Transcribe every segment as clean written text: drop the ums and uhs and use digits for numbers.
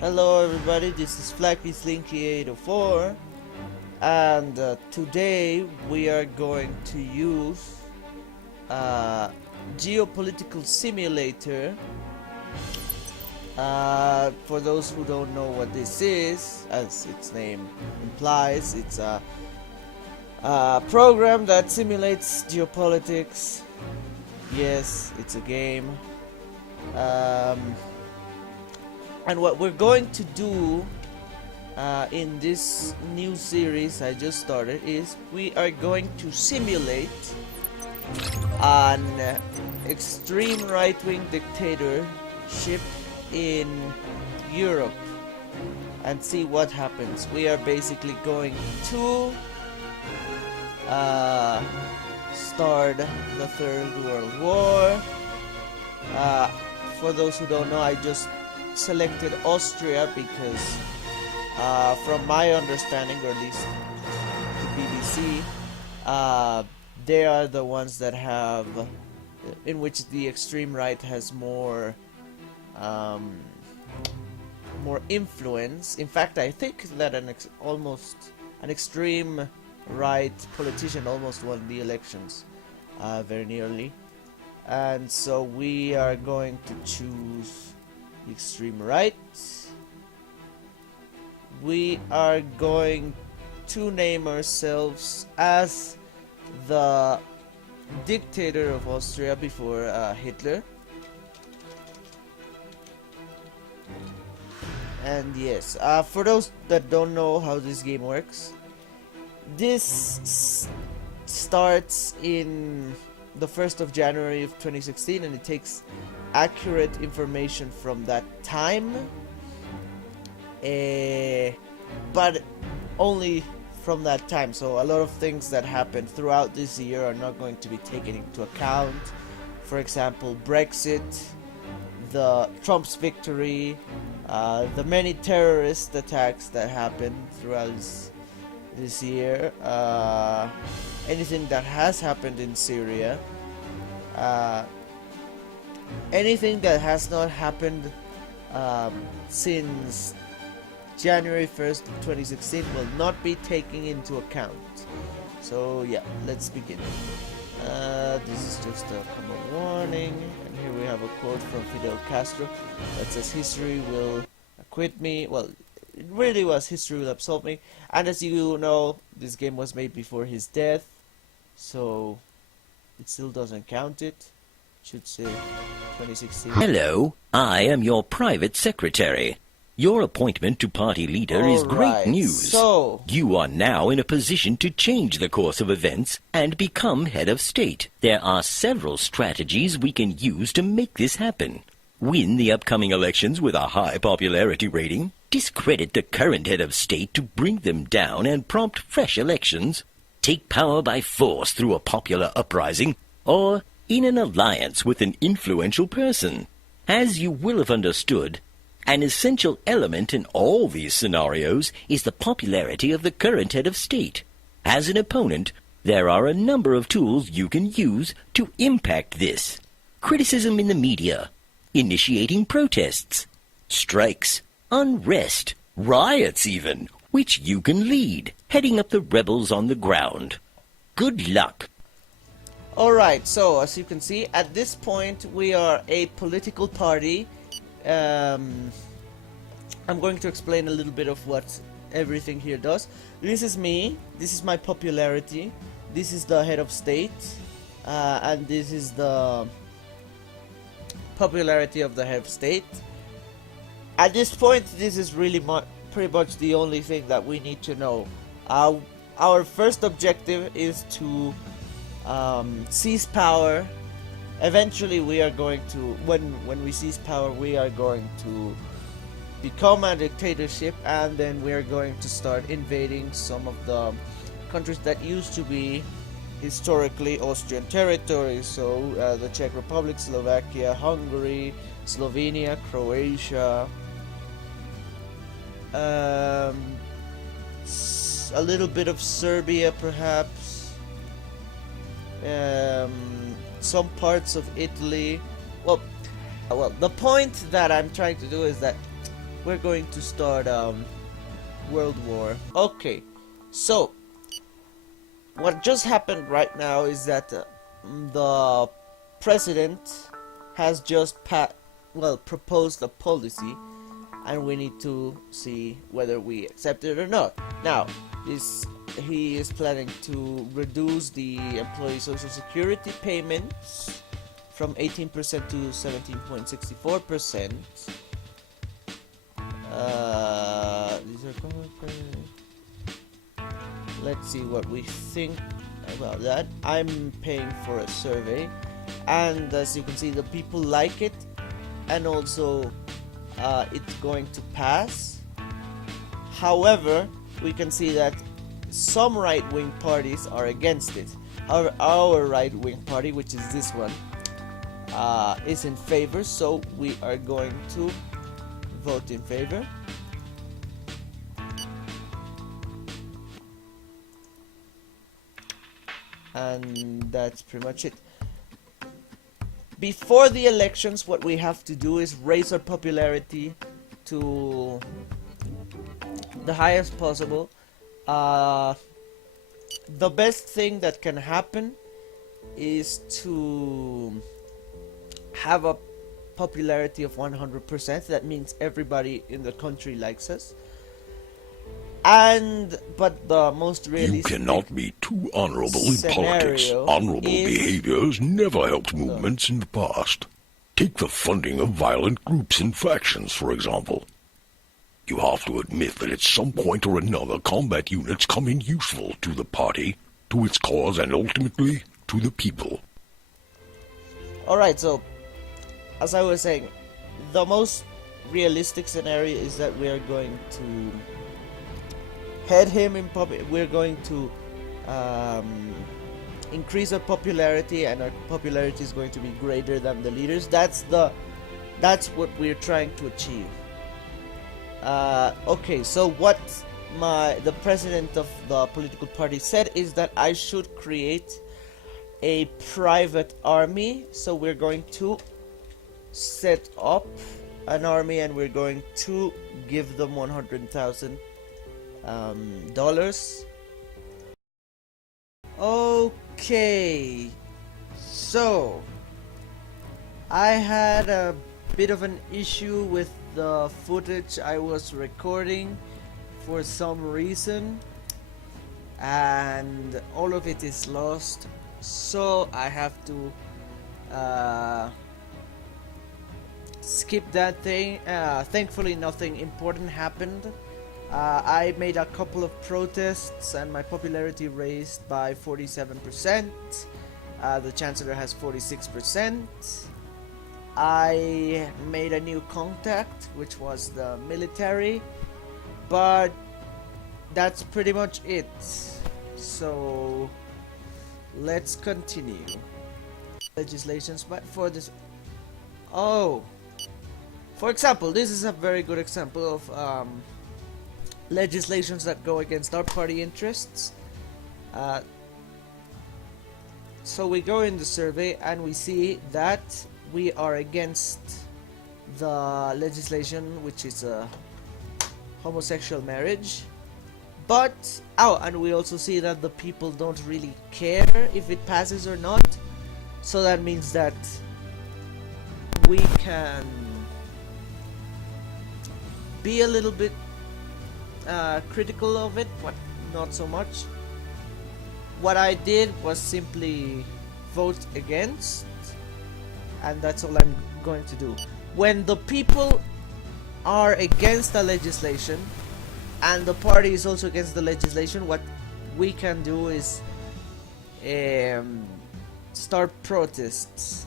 Hello everybody, this is FlagPeaceLinky804 and today we are going to use Geopolitical Simulator. For those who don't know what this is, as its name implies, it's a program that simulates geopolitics. Yes, it's a game. And what we're going to do in this new series I just started is we are going to simulate an extreme right-wing dictatorship in Europe and see what happens. We are basically going to start the Third World War. For those who don't know, I just selected Austria because from my understanding, or at least the BBC, they are the ones that have, in which the extreme right has more influence. In fact, I think that almost an extreme right politician almost won the elections very nearly, and so we are going to choose extreme right. We are going to name ourselves as the dictator of Austria before Hitler. And yes, for those that don't know how this game works, this starts in the 1st of January of 2016 and it takes accurate information from that time, but only from that time. So a lot of things that happened throughout this year are not going to be taken into account. For example, Brexit, the Trump's victory, the many terrorist attacks that happened throughout this year, anything that has happened in Syria, anything that has not happened since January 1st, 2016 will not be taken into account. So yeah, let's begin. This is just a common warning, and here we have a quote from Fidel Castro that says, "History will acquit me." Well, it really was, "History will absolve me." And as you know, this game was made before his death, so it still doesn't count it. Should say 2016. Hello, I am your private secretary. Your appointment to party leader is great news. So, you are now in a position to change the course of events and become head of state. There are several strategies we can use to make this happen. Win the upcoming elections with a high popularity rating, discredit the current head of state to bring them down and prompt fresh elections, take power by force through a popular uprising, or in an alliance with an influential person. As you will have understood, an essential element in all these scenarios is the popularity of the current head of state. As an opponent, there are a number of tools you can use to impact this. Criticism in the media, initiating protests, strikes, unrest, riots even, which you can lead, heading up the rebels on the ground. Good luck. alright, so as you can see, at this point we are a political party. I'm going to explain a little bit of what everything here does. This is me, this is my popularity, this is the head of state, and this is the popularity of the head of state. At this point, this is really pretty much the only thing that we need to know. Our first objective is to seize power. Eventually we are going to, when we seize power, we are going to become a dictatorship, and then we are going to start invading some of the countries that used to be historically Austrian territories. So the Czech Republic, Slovakia, Hungary, Slovenia, Croatia, a little bit of Serbia perhaps, some parts of Italy. Well, the point that I'm trying to do is that we're going to start World War. Okay, so what just happened right now is that the president has just proposed a policy, and we need to see whether we accept it or not. Now, he is planning to reduce the employee social security payments from 18% to 17.64%. Let's see what we think about that. I'm paying for a survey, and as you can see, the people like it, and also it's going to pass. However, we can see that some right-wing parties are against it. However, our right-wing party, which is this one, is in favor, so we are going to vote in favor. And that's pretty much it. Before the elections, what we have to do is raise our popularity to the highest possible. The best thing that can happen is to have a popularity of 100%. That means everybody in the country likes us. But the most realistic You cannot be too honorable in politics. Honorable behavior has never helped movements in the past. Take the funding of violent groups and factions, for example. You have to admit that at some point or another, combat units come in useful to the party, to its cause, and ultimately to the people. Alright, so as I was saying, the most realistic scenario is that we are going to head him in public. We're going to increase our popularity, and our popularity is going to be greater than the leaders. That's what we're trying to achieve. Okay, so what the president of the political party said is that I should create a private army. So we're going to set up an army, and we're going to give them $100,000. Okay, so I had a bit of an issue with the footage I was recording for some reason, and all of it is lost, so I have to skip that thing. Thankfully nothing important happened. I made a couple of protests, and my popularity raised by 47%. The Chancellor has 46%. I made a new contact, which was the military, but that's pretty much it. So let's continue. Legislations, but for this, for example, this is a very good example of legislations that go against our party interests. So we go in the survey and we see that we are against the legislation which is homosexual marriage, but and we also see that the people don't really care if it passes or not, so that means that we can be a little bit critical of it, but not so much. What I did was simply vote against, and that's all I'm going to do. When the people are against the legislation and the party is also against the legislation, what we can do is start protests,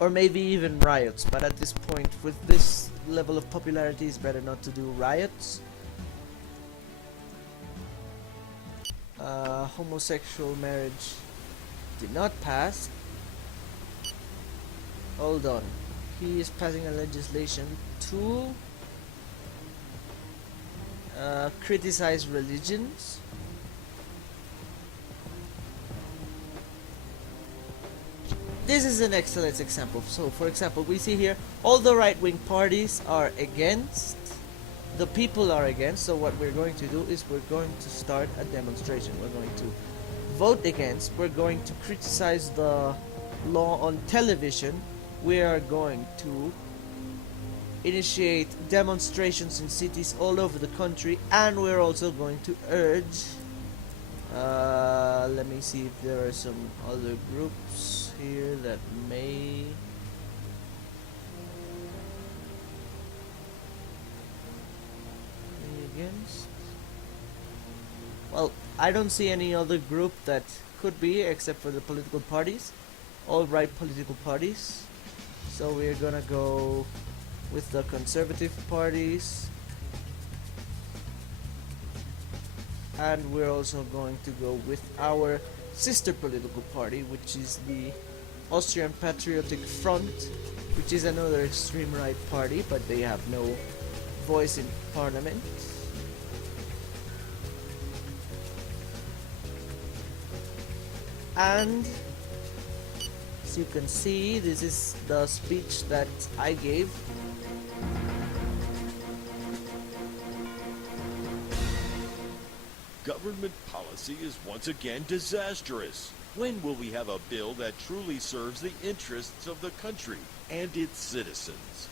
or maybe even riots, but at this point, with this level of popularity, it's better not to do riots. Homosexual marriage did not pass. Hold on, he is passing a legislation to criticize religions. This is an excellent example. So for example, we see here all the right-wing parties are against, the people are against. So what we're going to do is we're going to start a demonstration. We're going to vote against. We're going to criticize the law on television. We are going to initiate demonstrations in cities all over the country, and we're also going to urge let me see if there are some other groups here that may be against. Well, I don't see any other group that could be except for the political parties, all right political parties. So we're gonna go with the conservative parties, and we're also going to go with our sister political party, which is the Austrian Patriotic Front, which is another extreme right party, but they have no voice in parliament. And as you can see, this is the speech that I gave. Government policy is once again disastrous. When will we have a bill that truly serves the interests of the country and its citizens?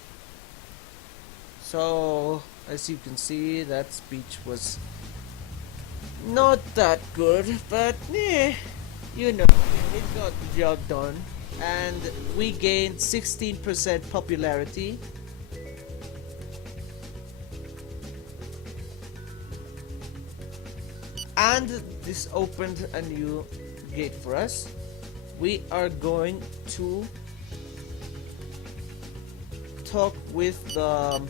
So, as you can see, that speech was not that good, but you know, it got the job done. And we gained 16% popularity. And this opened a new gate for us. We are going to talk with the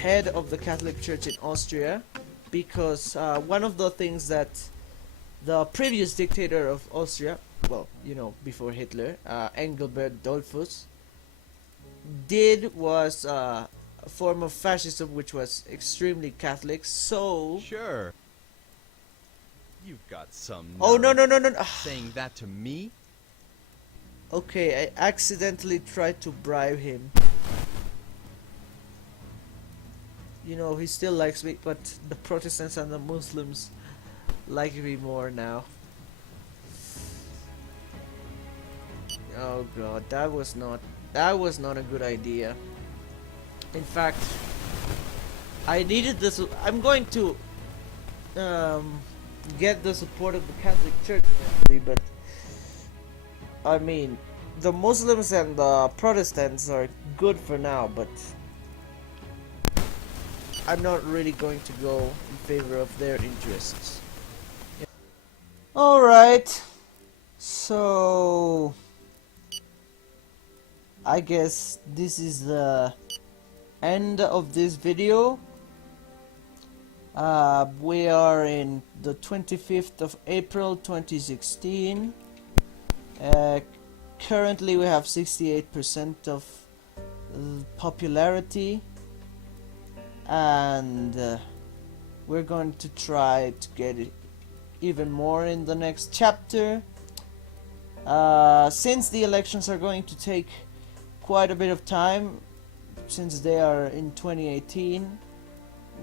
head of the Catholic Church in Austria, because one of the things that the previous dictator of Austria, well, you know, before Hitler, Engelbert Dollfuss, did was a form of fascism which was extremely Catholic. So sure, you've got some nerve. Oh no. Saying that to me? Okay, I accidentally tried to bribe him. You know, he still likes me, but the Protestants and the Muslims like me more now. Oh god, that was not a good idea. In fact, I needed this. I'm going to get the support of the Catholic Church eventually, but I mean, the Muslims and the Protestants are good for now, but I'm not really going to go in favor of their interests. Alright, so I guess this is the end of this video. We are in the 25th of April 2016. Currently we have 68% of popularity, and we're going to try to get it even more in the next chapter. Since the elections are going to take quite a bit of time, since they are in 2018,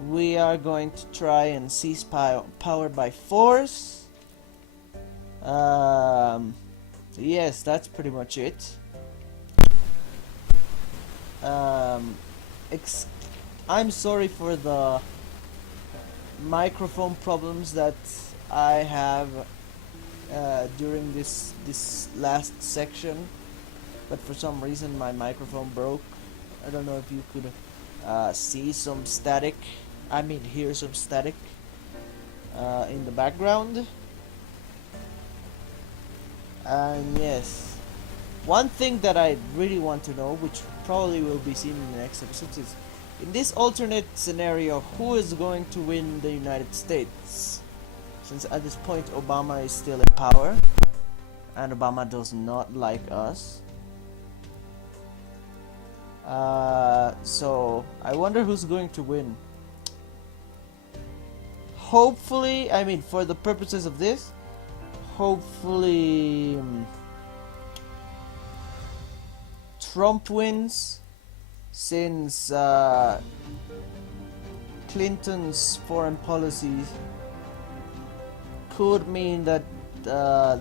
we are going to try and seize power by force. Yes, that's pretty much it. I'm sorry for the microphone problems that I have during this last section, but for some reason my microphone broke. I don't know if you could see some static, I mean hear some static in the background. And yes, one thing that I really want to know, which probably will be seen in the next episode, is in this alternate scenario, who is going to win the United States? Since at this point Obama is still in power, and Obama does not like us. So I wonder who's going to win. Hopefully, I mean, for the purposes of this, hopefully Trump wins, since Clinton's foreign policy could mean that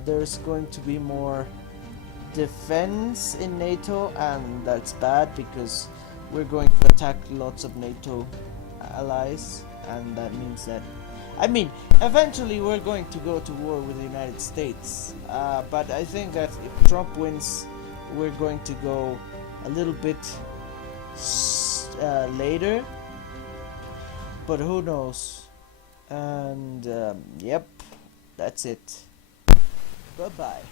there's going to be more defense in NATO, and that's bad because we're going to attack lots of NATO allies, and that means that, I mean, eventually we're going to go to war with the United States, but I think that if Trump wins, we're going to go a little bit later, but who knows. And yep, that's it. Bye bye.